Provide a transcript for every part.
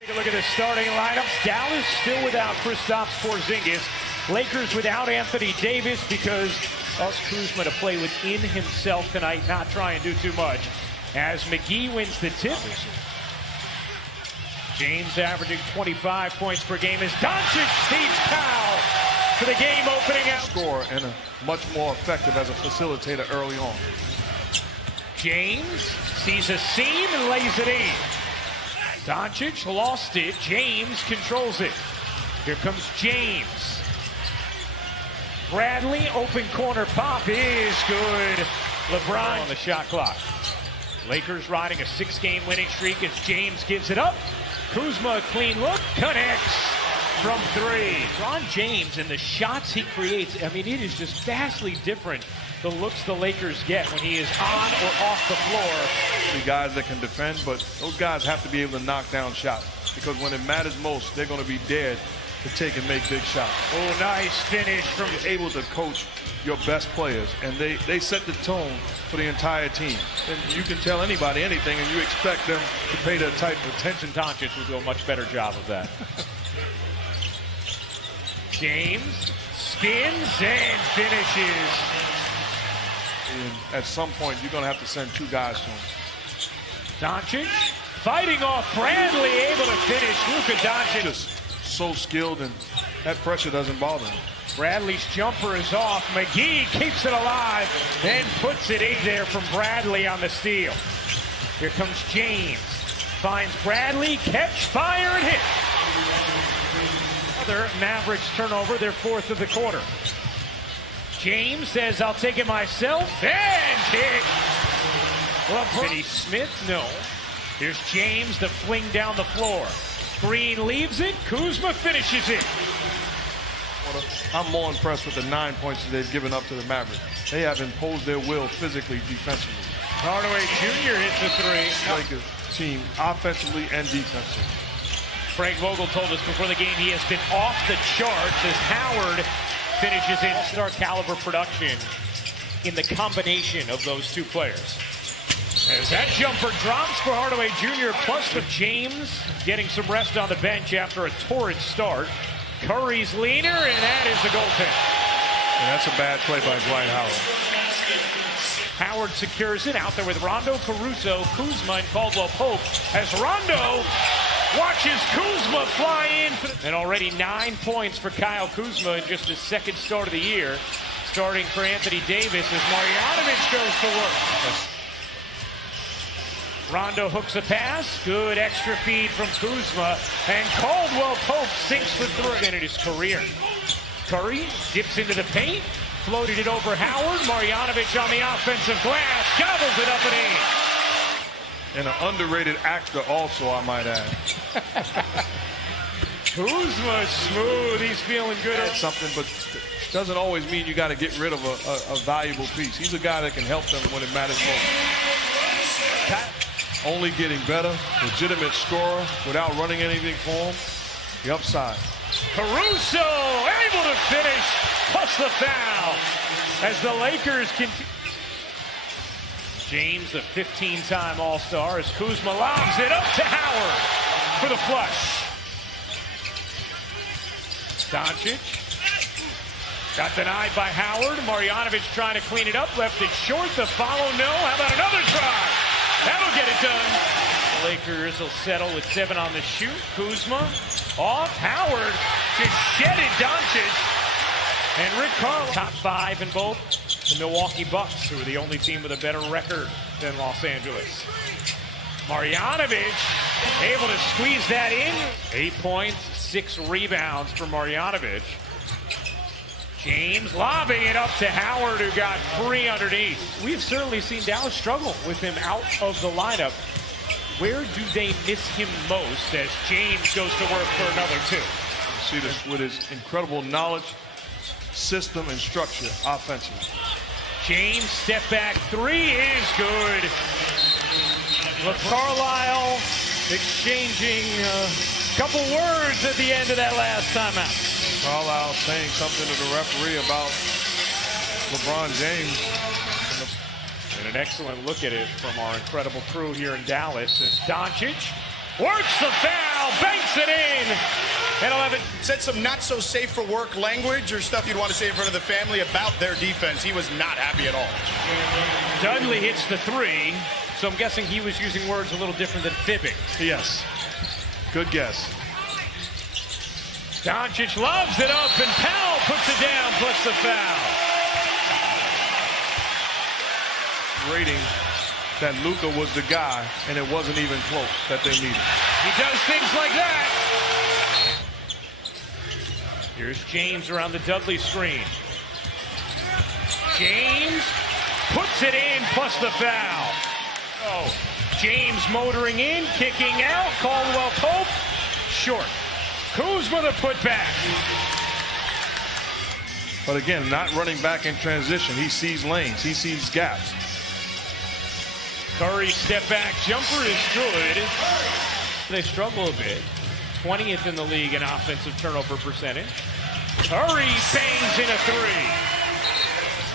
Take a look at the starting lineups. Dallas still without Kristaps Porzingis. Lakers without Anthony Davis because Kuzma to play within himself tonight, not try and do too much. As McGee wins the tip. James averaging 25 points per game as Doncic feeds Powell for the game opening out. Score and much more effective as a facilitator early on. James sees a seam and lays it in. Doncic lost it. James controls it. Here comes James. Bradley, open corner pop is good. LeBron on the shot clock. Lakers riding a 6-game winning streak as James gives it up. Kuzma, a clean look, connects from three. LeBron James and the shots he creates, I mean, it is just vastly different the looks the Lakers get when he is on or off the floor. The guys that can defend, but those guys have to be able to knock down shots because when it matters most, they're going to be dead to take and make big shots. Oh, nice finish from... You're able to coach your best players, and they set the tone for the entire team. And you can tell anybody anything, and you expect them to pay that type of attention. Doncic will do a much better job of that. James spins and finishes. And at some point, you're going to have to send two guys to him. Doncic fighting off Bradley, able to finish. Luka Doncic. Just so skilled, and that pressure doesn't bother him. Bradley's jumper is off. McGee keeps it alive and puts it in there from Bradley on the steal. Here comes James. Finds Bradley, catch, fire, and hit. Another Mavericks turnover, their fourth of the quarter. James says, I'll take it myself, and hit. Finney Smith, no. Here's James to fling down the floor. Green leaves it, Kuzma finishes it. I'm more impressed with the 9 points that they've given up to the Mavericks. They have imposed their will physically, defensively. Hardaway Jr. hits the three. Lakers team offensively and defensively. Frank Vogel told us before the game he has been off the charts as Howard finishes in star caliber production in the combination of those two players. As that jumper drops for Hardaway Jr. plus the James getting some rest on the bench after a torrid start. Curry's leaner, and that is the goaltend. And that's a bad play by Dwight Howard. Howard secures it out there with Rondo, Caruso, Kuzma, and Caldwell Pope as Rondo watches Kuzma fly in. And already 9 points for Kyle Kuzma in just his second start of the year. Starting for Anthony Davis as Marjanovic goes to work. Rondo hooks a pass. Good extra feed from Kuzma. And Caldwell Pope sinks for three in his career. Curry dips into the paint. Floated it over Howard. Marjanovic on the offensive glass. Gobbles it up and in. And an underrated actor also, I might add. Kuzma smooth. He's feeling good at something, but doesn't always mean you got to get rid of a valuable piece. He's a guy that can help them when it matters most. Only getting better, legitimate scorer without running anything for him. The upside. Caruso able to finish, plus the foul. As the Lakers continue. James, the 15-time All-Star, as Kuzma lobs it up to Howard for the flush. Doncic got denied by Howard. Marjanovic trying to clean it up, left it short. The follow, no. How about another try? That'll get it done. The Lakers will settle with 7 on the shoot. Kuzma off. Howard just shedded Doncic. And Rick Carlisle. Top 5 in both the Milwaukee Bucks, who are the only team with a better record than Los Angeles. Marjanovic able to squeeze that in. 8 points, 6 rebounds for Marjanovic. James lobbing it up to Howard, who got free underneath. We've certainly seen Dallas struggle with him out of the lineup. Where do they miss him most as James goes to work for another 2? See this with his incredible knowledge, system, and structure offensively. James step back 3 is good. Carlisle exchanging a couple words at the end of that last timeout. Carlisle saying something to the referee about LeBron James. And an excellent look at it from our incredible crew here in Dallas as Doncic works the foul. foul, banks it in. And 11. Said some not so safe for work language or stuff you'd want to say in front of the family about their defense. He was not happy at all. Dudley hits the three, so I'm guessing he was using words a little different than fibbing. Yes. Good guess. Doncic loves it up, and Powell puts it down, plus the foul. Rating that Luka was the guy, and it wasn't even close that they needed. He does things like that. Here's James around the Dudley screen. James puts it in, plus the foul. Oh, James motoring in, kicking out. Caldwell Pope, short. Kuzma the putback. But again, not running back in transition. He sees lanes. He sees gaps. Curry step back jumper is good. They struggle a bit. 20th in the league in offensive turnover percentage. Curry bangs in a three.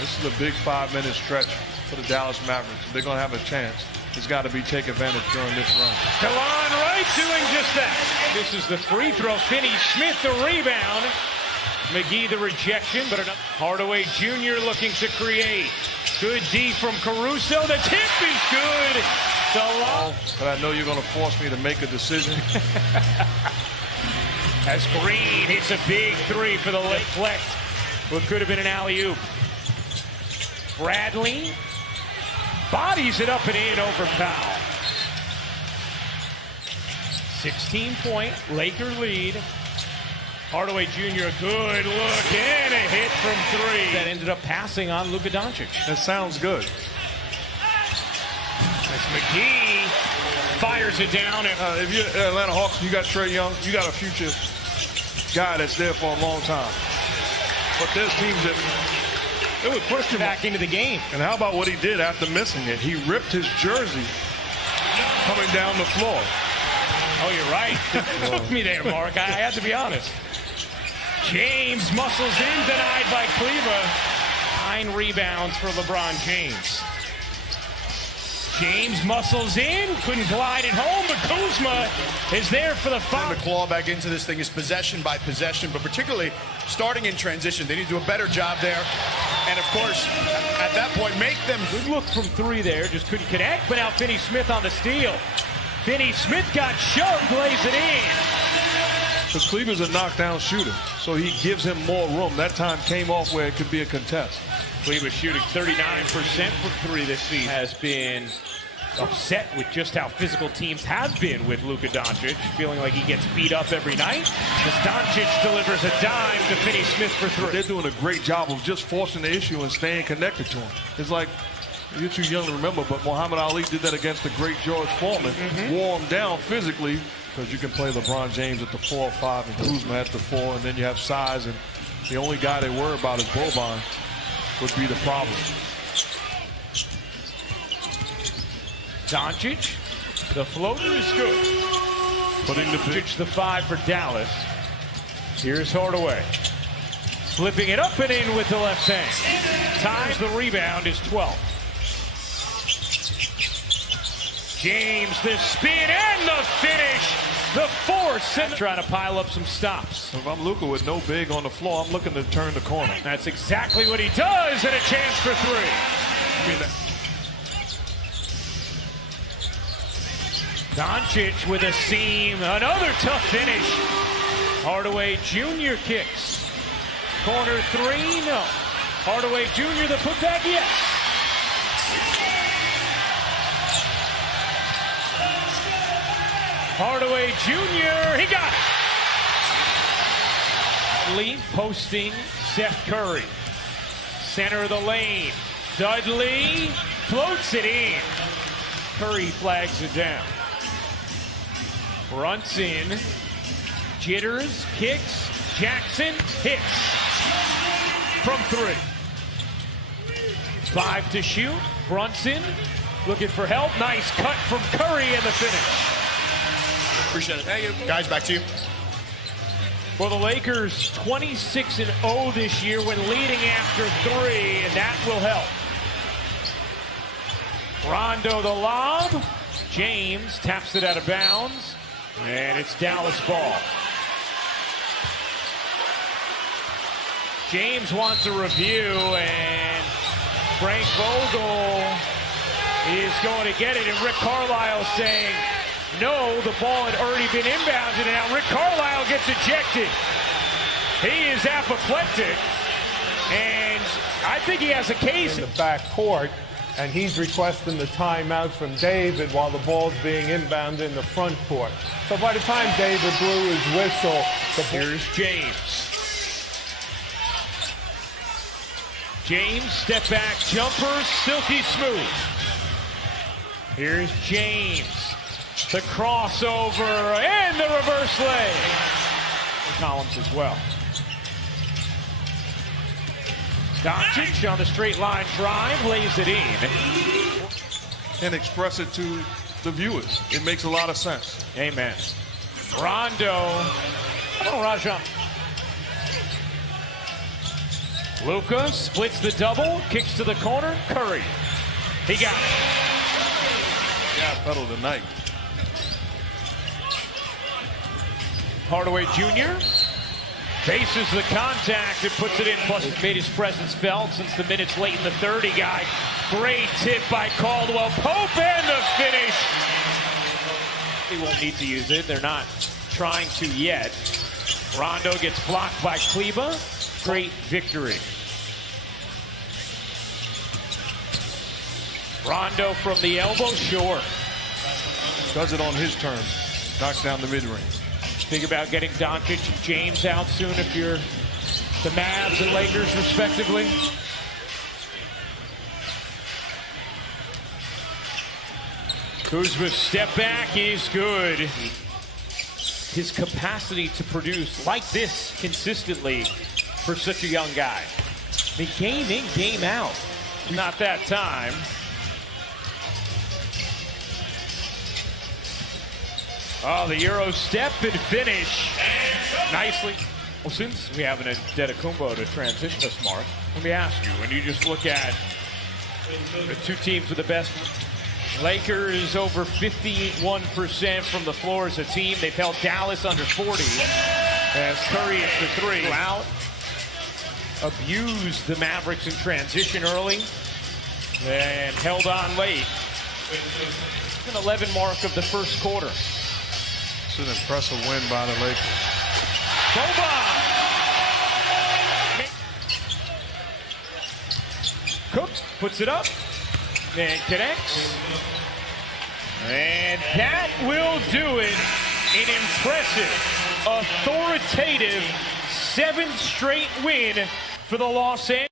This is a big 5-minute stretch for the Dallas Mavericks. If they're going to have a chance, it's got to be take advantage during this run. Delon Wright doing just that. This is the free throw. Finney Smith the rebound. McGee the rejection, but enough. Hardaway Jr. looking to create. Good D from Caruso. The tip is good. Delon. But I know you're going to force me to make a decision. As Green hits a big three for the late flex. What could have been an alley-oop. Bradley bodies it up and in over Powell. 16-point Laker lead. Hardaway Jr. a good look and a hit from three. That ended up passing on Luka Doncic. That sounds good. As McGee fires it down. And if you're Atlanta Hawks, you got Trae Young, you got a future guy that's there for a long time. But there's teams that it would question back into the game. And how about what he did after missing it? He ripped his jersey coming down the floor. Oh, you're right. It took me there, Mark. I had to be honest. James muscles in, denied by Cleaver. 9 rebounds for LeBron James. James muscles in, couldn't glide it home, but Kuzma is there for the foul. The claw back into this thing is possession by possession, but particularly starting in transition. They need to do a better job there. And of course, at that point, make them. Good look from three there, just couldn't connect, but now Finney Smith on the steal. Finney Smith got shoved, lays it in. Because Cleaver's a knockdown shooter, so he gives him more room. That time came off where it could be a contest. Cleaver shooting 39% from three this season. Has been upset with just how physical teams have been with Luka Doncic, feeling like he gets beat up every night. As Doncic delivers a dime to Finney Smith for three. They're doing a great job of just forcing the issue and staying connected to him. It's like, you're too young to remember, but Muhammad Ali did that against the great George Foreman. Wore him down physically, because you can play LeBron James at the 4 or 5 and Kuzma at the 4, and then you have size, and the only guy they worry about is Boban would be the problem. Doncic, the floater is good. Putting the Doncic the 5 for Dallas. Here's Hardaway. Flipping it up and in with the left hand. Ties the rebound is 12. James, the spin and the finish. The force. Trying to pile up some stops. If I'm Luka with no big on the floor, I'm looking to turn the corner. That's exactly what he does, and a chance for three. I mean, Doncic with a seam. Another tough finish. Hardaway Jr. kicks. Corner three, no. Hardaway Jr. the putback, yes. Hardaway Jr. He got it. Lee posting Seth Curry. Center of the lane. Dudley floats it in. Curry flags it down. Brunson jitters, kicks. Jackson hits from 3. 5 to shoot. Brunson looking for help. Nice cut from Curry and the finish. Appreciate it. Thank you. Guys, back to you. For the Lakers, 26-0 this year when leading after 3, and that will help. Rondo the lob. James taps it out of bounds. And it's Dallas ball. James wants a review, and Frank Vogel is going to get it, and Rick Carlisle saying, no, the ball had already been inbounded, and now Rick Carlisle gets ejected. He is apoplectic, and I think he has a case. In the back court, and he's requesting the timeout from David while the ball's being inbounded in the front court. So by the time David blew his whistle, here's James. James, step back jumper, silky smooth. Here's James. The crossover and the reverse leg. Collins as well. Doncic on the straight line drive, lays it in. And express it to the viewers. It makes a lot of sense. Amen. Rondo. Oh, Rajon. Luka splits the double, kicks to the corner. Curry. He got it. Yeah, pedal tonight. Hardaway Jr. faces the contact and puts it in. Plus, has made his presence felt since the minutes late in the third. He got great tip by Caldwell Pope and the finish. He won't need to use it. They're not trying to yet. Rondo gets blocked by Kleba. Great victory. Rondo from the elbow, short. Does it on his terms. Knocks down the mid-range. Think about getting Doncic and James out soon if you're the Mavs and Lakers, respectively. Kuzma's step back is good. His capacity to produce like this consistently for such a young guy. I mean, game in, game out. Not that time. Oh, the Euro step and finish. Nicely. Well, since we have an Antetokounmpo to transition us, Mark, let me ask you, when you just look at the two teams with the best, Lakers over 51% from the floor as a team. They've held Dallas under 40 as Curry hits the three. Out. Abused the Mavericks in transition early and held on late. An 11 mark of the first quarter. It's an impressive win by the Lakers. Boban! Cooks puts it up and connects. And that will do it. An impressive, authoritative 7th straight win for the Los Angeles.